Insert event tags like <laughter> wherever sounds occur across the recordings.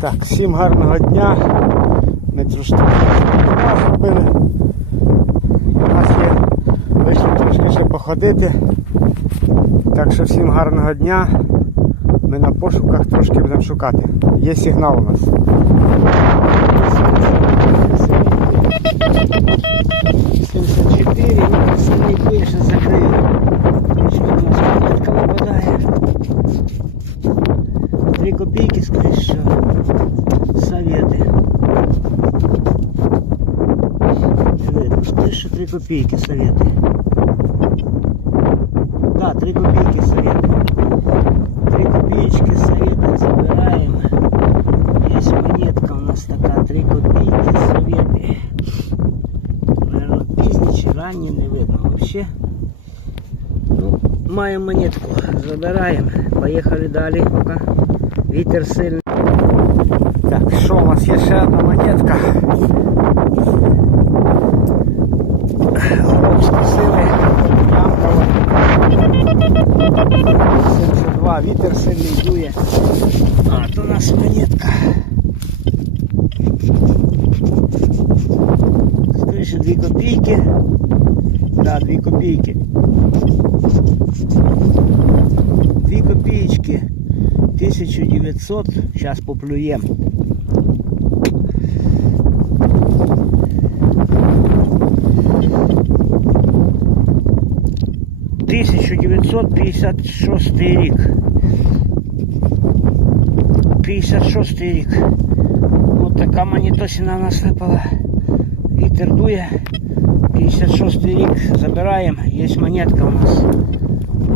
Так, всім гарного дня. Ми трошки зробили. У нас є вийшли трошки ще походити. Так що всім гарного дня. Ми на пошуках трошки будемо шукати. Є сигнал у нас. Сімдесят чотири, сильний дує, Три копійки, скоріше, що. Совєти. Не видно, скоріше, що три копійки совєти. Да, три копійки совєти. Три копеечки совета забираем. Есть монетка у нас такая, три копейки советы. Наверное, пізні чи ранні, не видно вообще. Ну, маємо монетку, забираємо. Поїхали далі, поки вітер сильний. Так, що у нас є ще одна монетка. Горобські сили. Ямкова. 72. Вітер сильний дує. А, то у нас монетка. Скоріше дві копійки. Да, дві копійки. Дві копійки. 1900. Зараз поплюємо. Тисячу дев'ятсот п'ятдесят шостий рік. 56 рік. Ось така монітосина у нас випала. Вітер дує. 56 рік. Забираємо. Є монетка у нас.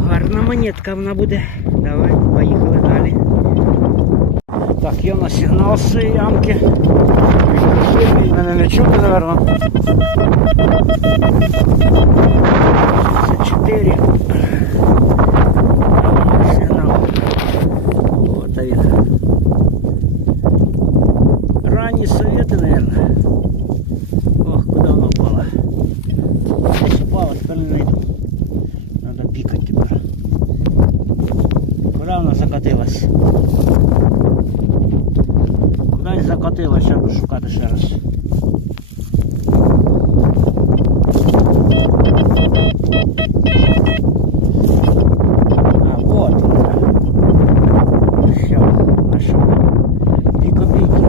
Гарна монетка вона буде. Давай, поїхали далі. Так, є у нас сигнал з цієї ямки. Сильний, мене не чути, напевно. 64. Кудись закатилась, ще буду шукати ще раз. А, вот она. Все, нашел. Две копейки.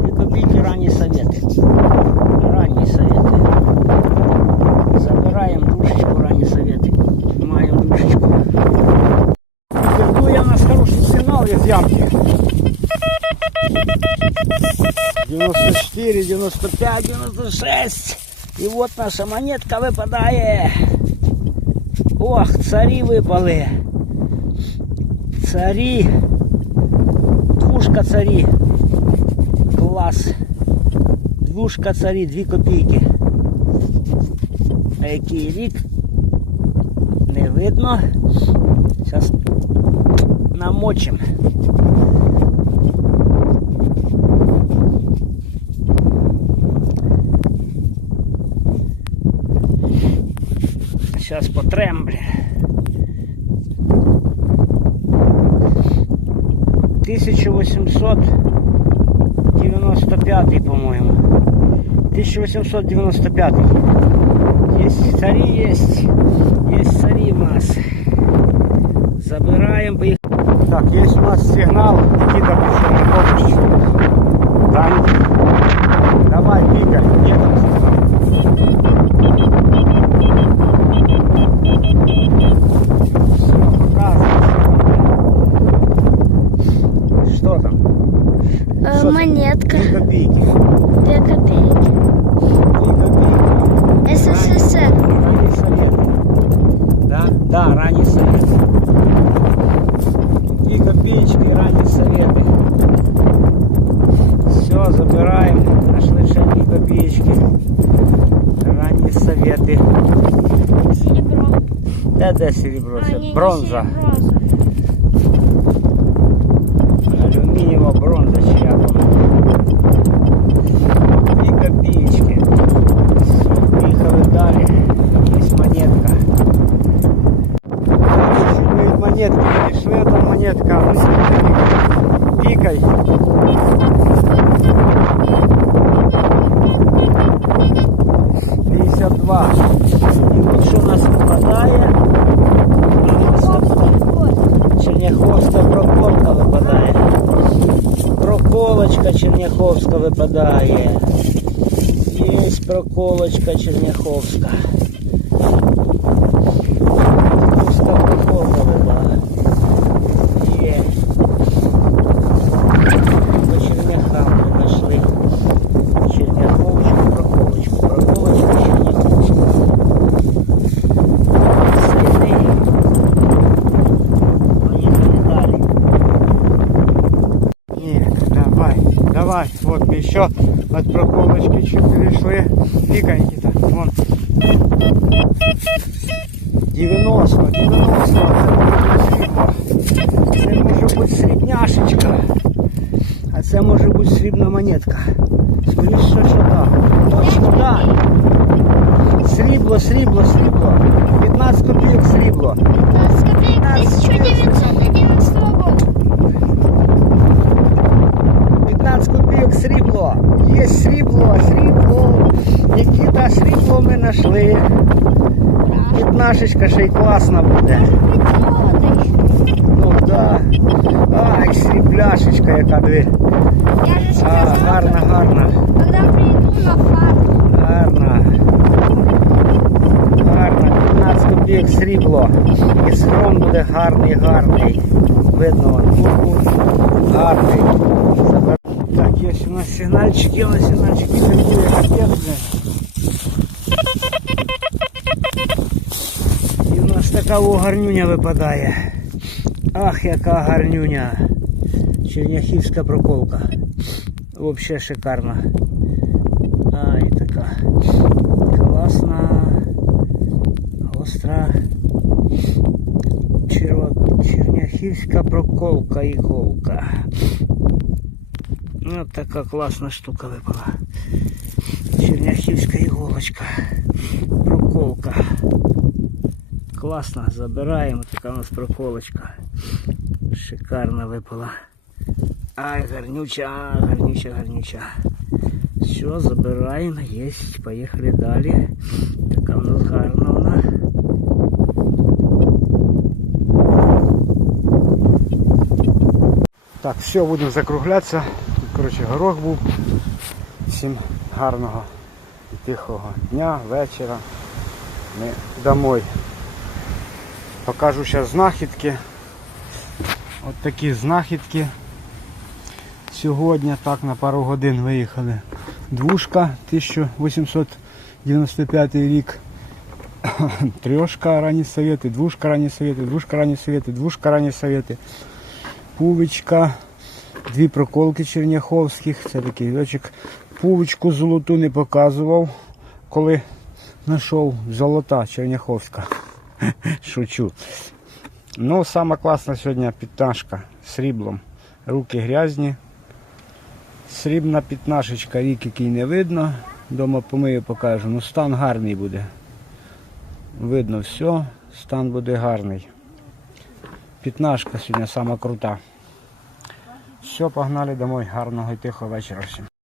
Две копейки ранние советы. Ранние советы. Забираем душечку ранние советы. Маем душечку. Дує у нас хороший сигнал є з ямки. 94, 95, 96. І от наша монетка випадає. Ох, царі випали. Царі. Двушка царі. Клас. Двушка царі, дві копійки. А який рік? Не видно. Зараз намочим. Сейчас потрем, бля. 1895, по-моему. 1895. Есть цари, есть. Есть цари у нас. Забираем, поехали. Так, є у нас сигнал. Никита пришел на помощь. Дань. Давай, пикай. Где там сигнал? Все, показывай. Что там? Э, Что там? монетка, Три копейки. 2 копейки. Три копейки. СССР. Ранний совет. Да? Да, ранний совет. Две копеечки, ранние советы. Все, забираем. Нашли ще дві копеечки. Ранние советы. Серебро. Де де серебро? Це А, ні, не бронза. Бронза. Алюмінієва бронза чи як вона. Дві копеечки. Все, поїхали далі. Є монетка. Монетки, Прийшли там монетка. Пікай. П'ятдесят два. І от що у нас випадає? Ось така Черняховська проколка випадає. Проколочка Черняховська випадає. Є проколочка Черняховська. Черняховська давай, давай. Вот еще от проколочки чуть перешли. Пикай, Никита. Вон. 90, 90. Це може бути середняшечка. А це може бути срібна монетка. Скоріше, що так. Точно так. Срібло, срібло, срібло. 15 копійок срібло. 15 копеек 1911 года. 15 копійок срібло. Є срібло, срібло. Нікіта, срібло ми знайшли. П'ятнашечка ще й класна буде. Ну так. Ай, срібляшечка яка дві. А, гарна, гарна. когда приду на фарм. Гарна. Гарна. 15 копійок срібло. І схрон буде гарний, гарний. Видно Гарний. у нас сигнальчик, є у нас сигнальчик. Підрахує капець. І у нас така о, гарнюня випадає. Ах, яка гарнюня. Черняхівська проколка. Взагалі шикарна. Ай, така класна, гостра, черво- черняхівська проколка іголка. Ось така класна штука випала. Черняхівська іголочка. Проколка. Класно, забираємо. Така у нас проколочка. Шикарна випала. Ай, гарнюча, гарнюча, гарнюча. Все, забираємо, єсть, поїхали далі. Така в нас гарна вона. Так, все, будемо закруглятися. Коротше, горох був. Всім гарного і тихого дня, вечора. Ми домой. Покажу зараз знахідки. От такі знахідки. Сьогодні так на пару годин виїхали. Двушка 1895 рік. <coughs> Трьошка ранні совєти, двушка ранні совєти, двушка ранні совєти, двушка ранні совєти. Пувичка, дві проколки черняховських, це такий вічок. Пувичку золоту не показував, коли знайшов золота черняховська. <laughs> Шучу. Ну, сама класна сьогодні п'ятнашка з сріблом. Руки грязні. Срібна п'ятнашечка, рік який не видно. Дома помию покажу. Ну стан гарний буде. Видно все, стан буде гарний. П'ятнашка сьогодні сама крута. Все, погнали домой. Гарного і тихого вечора всім.